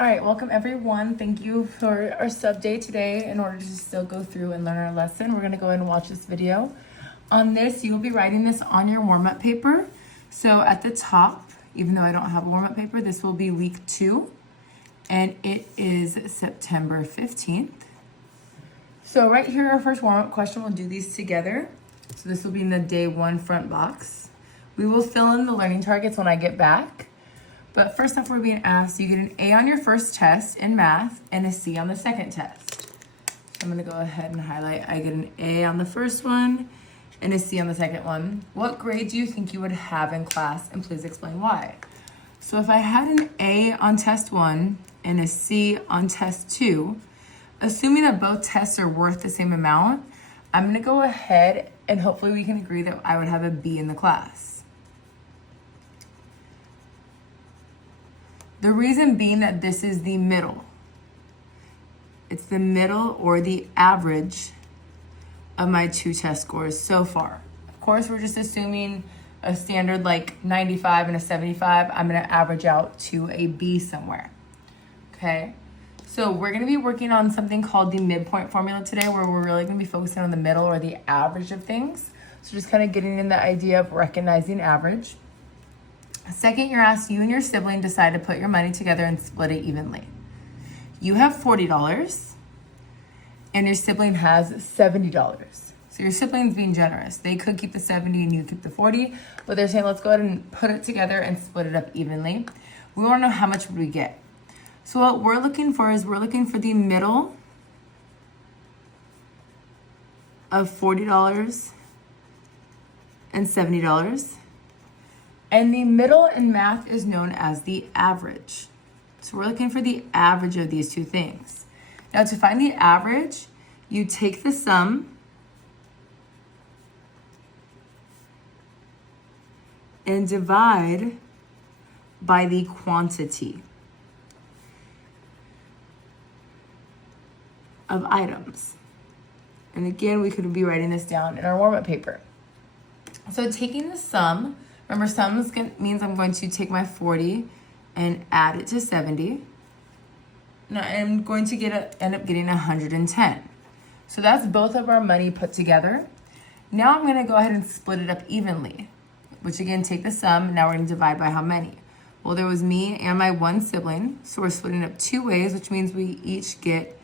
All right, welcome everyone. Thank you for our sub day today. In order to still go through and learn our lesson, we're gonna go ahead and watch this video. On this, you'll be writing this on your warm-up paper. So at the top, even though I don't have a warm-up paper, this will be week 2, and it is September 15th. So right here, our first warm-up question, we'll do these together. So this will be in the day 1 front box. We will fill in the learning targets when I get back. But first off, we're being asked, you get an A on your first test in math and a C on the second test. So I'm gonna go ahead and highlight, I get an A on the first one and a C on the second one. What grade do you think you would have in class, and please explain why? So if I had an A on test 1 and a C on test 2, assuming that both tests are worth the same amount, I'm gonna go ahead and hopefully we can agree that I would have a B in the class. The reason being that this is the middle. It's the middle or the average of my 2 test scores so far. Of course, we're just assuming a standard like 95 and a 75. I'm gonna average out to a B somewhere, okay? So we're gonna be working on something called the midpoint formula today, where we're really gonna be focusing on the middle or the average of things. So just kind of getting in the idea of recognizing average. Second, you're asked, you and your sibling decide to put your money together and split it evenly. You have $40 and your sibling has $70. So your sibling's being generous. They could keep the 70 and you keep the 40, but they're saying, let's go ahead and put it together and split it up evenly. We wanna know how much would we get. So what we're looking for is we're looking for the middle of $40 and $70. And the middle in math is known as the average. So we're looking for the average of these two things. Now to find the average, you take the sum and divide by the quantity of items. And again, we could be writing this down in our warm-up paper. So taking the sum, remember, sums means I'm going to take my 40 and add it to 70. Now I'm going to end up getting 110. So that's both of our money put together. Now I'm gonna go ahead and split it up evenly, which again, take the sum, now we're gonna divide by how many? Well, there was me and my one sibling, so we're splitting up 2 ways, which means we each get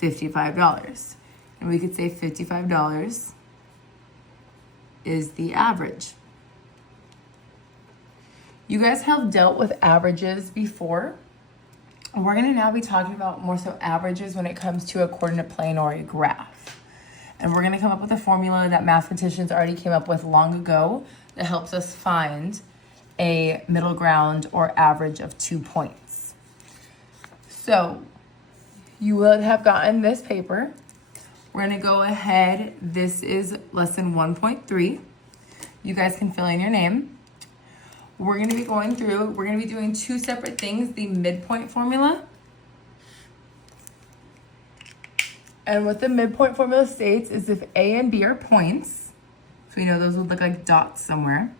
$55. And we could say $55 is the average. You guys have dealt with averages before. We're gonna now be talking about more so averages when it comes to a coordinate plane or a graph. And we're gonna come up with a formula that mathematicians already came up with long ago that helps us find a middle ground or average of 2 points. So you would have gotten this paper. We're gonna go ahead, this is lesson 1.3. You guys can fill in your name. We're gonna be doing 2 separate things, the midpoint formula. And what the midpoint formula states is if A and B are points, so we know those would look like dots somewhere,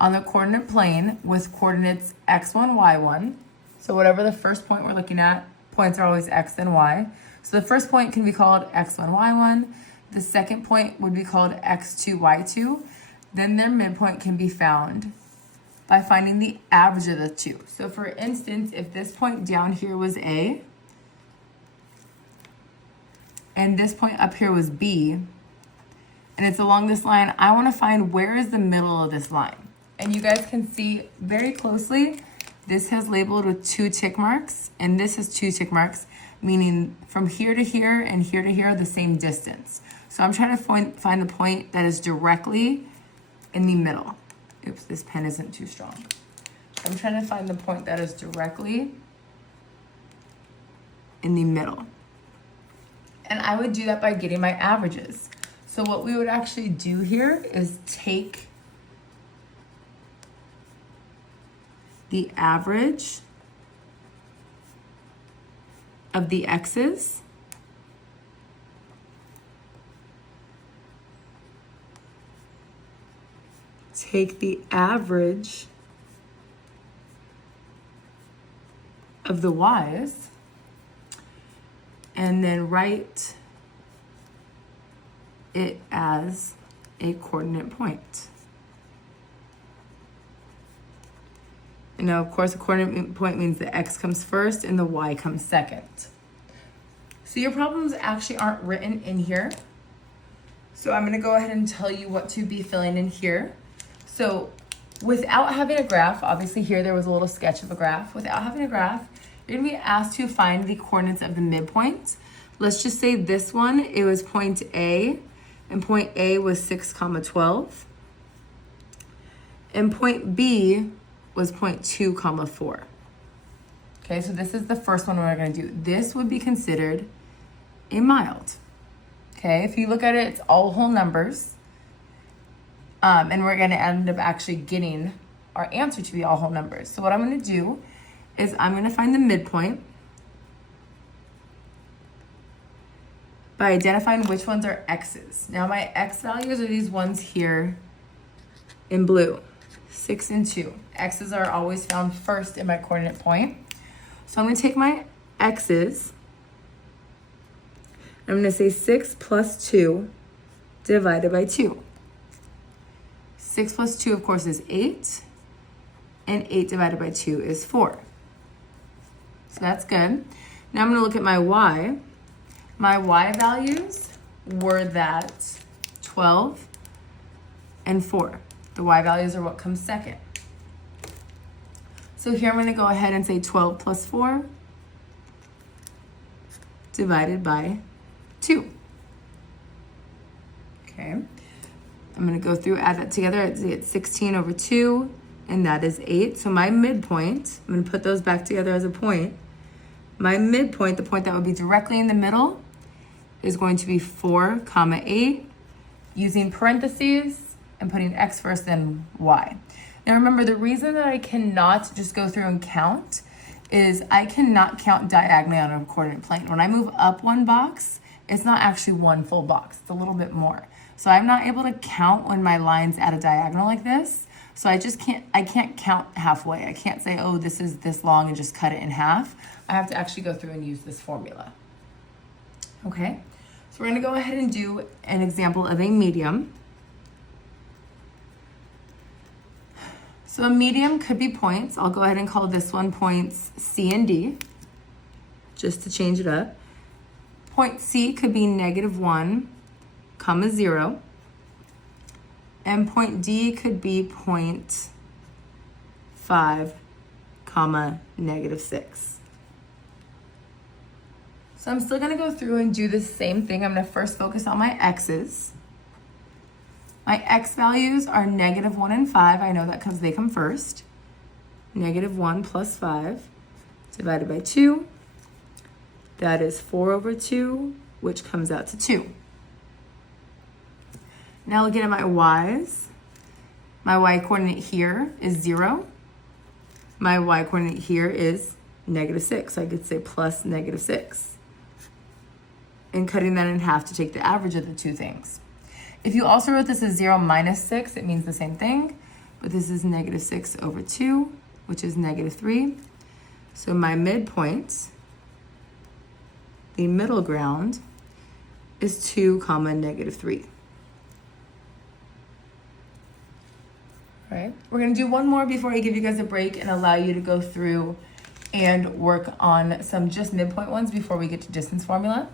on the coordinate plane with coordinates x1, y1. So whatever the first point we're looking at, points are always x and y. So the first point can be called x1, y1. The second point would be called x2, y2. Then their midpoint can be found by finding the average of the 2. So for instance, if this point down here was A, and this point up here was B, and it's along this line, I wanna find where is the middle of this line. And you guys can see very closely, this has labeled with 2 tick marks, and this is 2 tick marks, meaning from here to here and here to here are the same distance. So I'm trying to find the point that is directly in the middle. Oops, this pen isn't too strong. I'm trying to find the point that is directly in the middle. And I would do that by getting my averages. So what we would actually do here is take the average of the x's take the average of the y's and then write it as a coordinate point. And now, of course, a coordinate point means the x comes first and the y comes second. So your problems actually aren't written in here. So I'm gonna go ahead and tell you what to be filling in here. So without having a graph, obviously here there was a little sketch of a graph. Without having a graph, you're gonna be asked to find the coordinates of the midpoint. Let's just say this one, it was point A, and point A was 6, 12. And point B was 0.2, 4. Okay, so this is the first one we're gonna do. This would be considered a mild. Okay, if you look at it, it's all whole numbers. And we're gonna end up actually getting our answer to be all whole numbers. So what I'm gonna do is I'm gonna find the midpoint by identifying which ones are x's. Now my x values are these ones here in blue, 6 and 2. X's are always found first in my coordinate point. So I'm gonna take my x's, I'm gonna say 6 plus 2 divided by 2. 6 plus 2, of course, is 8, and 8 divided by 2 is 4. So that's good. Now I'm gonna look at my y. My y values were that 12 and 4. The y values are what comes second. So here I'm gonna go ahead and say 12 plus 4 divided by 2. Okay, I'm gonna go through, add that together. It's 16 over 2, and that is 8. So my midpoint, I'm gonna put those back together as a point. My midpoint, the point that would be directly in the middle, is going to be 4, 8, using parentheses and putting x first, then y. Now remember, the reason that I cannot just go through and count is I cannot count diagonally on a coordinate plane. When I move up one box, it's not actually one full box, it's a little bit more. So I'm not able to count when my line's at a diagonal like this. So I can't count halfway. I can't say, oh, this is this long and just cut it in half. I have to actually go through and use this formula. Okay, so we're gonna go ahead and do an example of a medium. So a medium could be points. I'll go ahead and call this one points C and D, just to change it up. Point C could be -1, 0. And point D could be 0.5, -6. So I'm still gonna go through and do the same thing. I'm gonna first focus on my x's. My x values are -1 and 5. I know that because they come first. -1 plus 5 divided by 2. That is 4 over 2, which comes out to 2. Now looking at my y's. My y coordinate here is 0. My y coordinate here is -6. So I could say plus -6. And cutting that in half to take the average of the two things. If you also wrote this as 0 minus 6, it means the same thing, but this is -6 over 2, which is -3. So my midpoint, the middle ground, is 2, -3. All right, we're gonna do one more before I give you guys a break and allow you to go through and work on some just midpoint ones before we get to distance formula.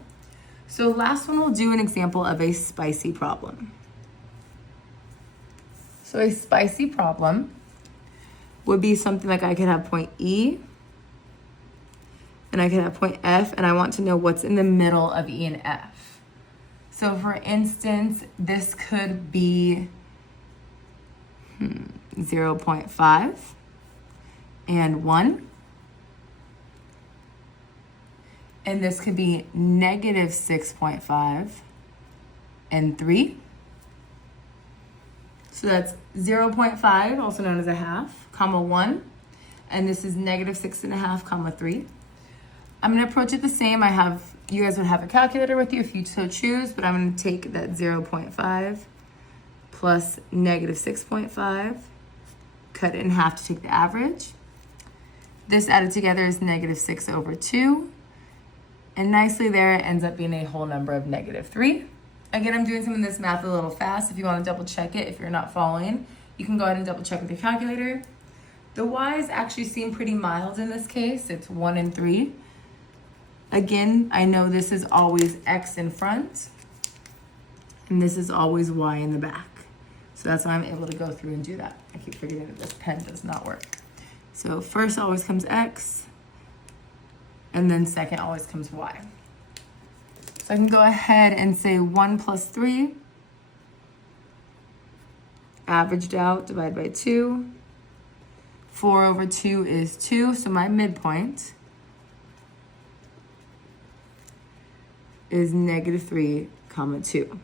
So last one, we'll do an example of a spicy problem. So a spicy problem would be something like I could have point E and I could have point F, and I want to know what's in the middle of E and F. So for instance, this could be 0.5 and 1. And this could be -6.5 and 3. So that's 0.5, also known as a half, 1. And this is -6.5, 3. I'm gonna approach it the same. You guys would have a calculator with you if you so choose, but I'm gonna take that 0.5 plus -6.5, cut it in half to take the average. This added together is -6/2. And nicely there, it ends up being a whole number of -3. Again, I'm doing some of this math a little fast. If you want to double check it, if you're not following, you can go ahead and double check with your calculator. The y's actually seem pretty mild in this case. It's 1 and 3. Again, I know this is always x in front, and this is always y in the back. So that's why I'm able to go through and do that. I keep forgetting that this pen does not work. So first always comes x, and then second always comes y. So I can go ahead and say 1 plus 3, averaged out, divided by 2. 4/2 is 2, so my midpoint is -3, 2.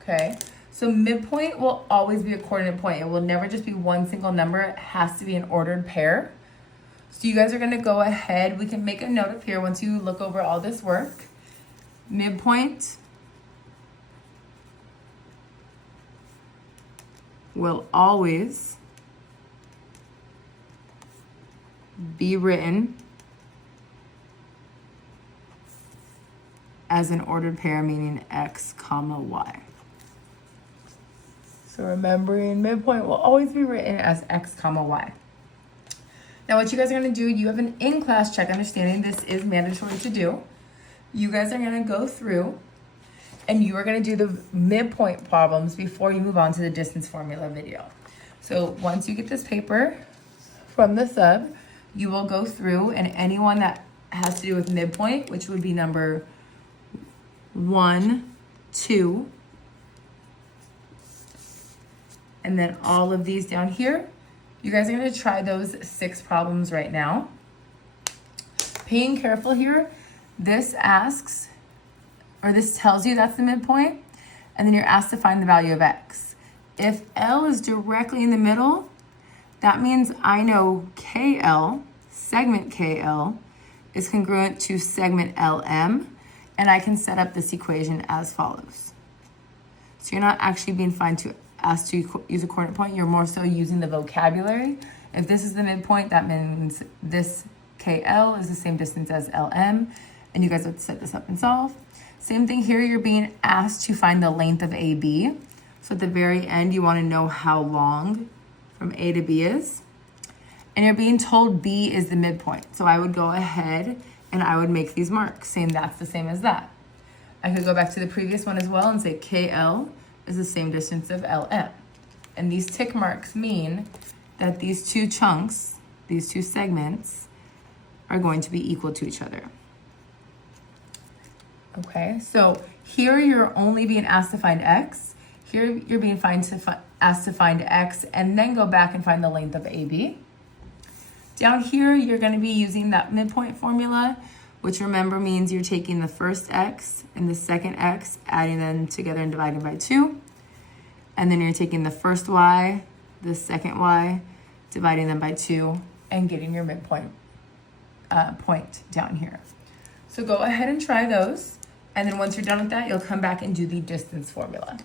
Okay, so midpoint will always be a coordinate point. It will never just be one single number. It has to be an ordered pair. So you guys are gonna go ahead, we can make a note up here once you look over all this work. Midpoint will always be written as an ordered pair, meaning x, y. So remembering midpoint will always be written as x, y. Now what you guys are gonna do, you have an in-class check understanding. This is mandatory to do. You guys are gonna go through and you are gonna do the midpoint problems before you move on to the distance formula video. So once you get this paper from the sub, you will go through, and anyone that has to do with midpoint, which would be number 1, 2, and then all of these down here, you guys are gonna try those 6 problems right now. Being careful here, this asks, or this tells you that's the midpoint, and then you're asked to find the value of x. If L is directly in the middle, that means I know KL, segment KL, is congruent to segment LM, and I can set up this equation as follows. So you're not actually being asked to use a coordinate point, you're more so using the vocabulary. If this is the midpoint, that means this KL is the same distance as LM, and you guys would set this up and solve. Same thing here, you're being asked to find the length of AB. So at the very end, you wanna know how long from A to B is. And you're being told B is the midpoint. So I would go ahead and I would make these marks, saying that's the same as that. I could go back to the previous one as well and say KL is the same distance of LM. And these tick marks mean that these two chunks, these two segments, are going to be equal to each other. Okay, so here you're only being asked to find x. Here you're being asked to find x and then go back and find the length of AB. Down here, you're gonna be using that midpoint formula, which remember means you're taking the first x and the second x, adding them together and dividing by 2. And then you're taking the first y, the second y, dividing them by 2, and getting your midpoint point down here. So go ahead and try those. And then once you're done with that, you'll come back and do the distance formula.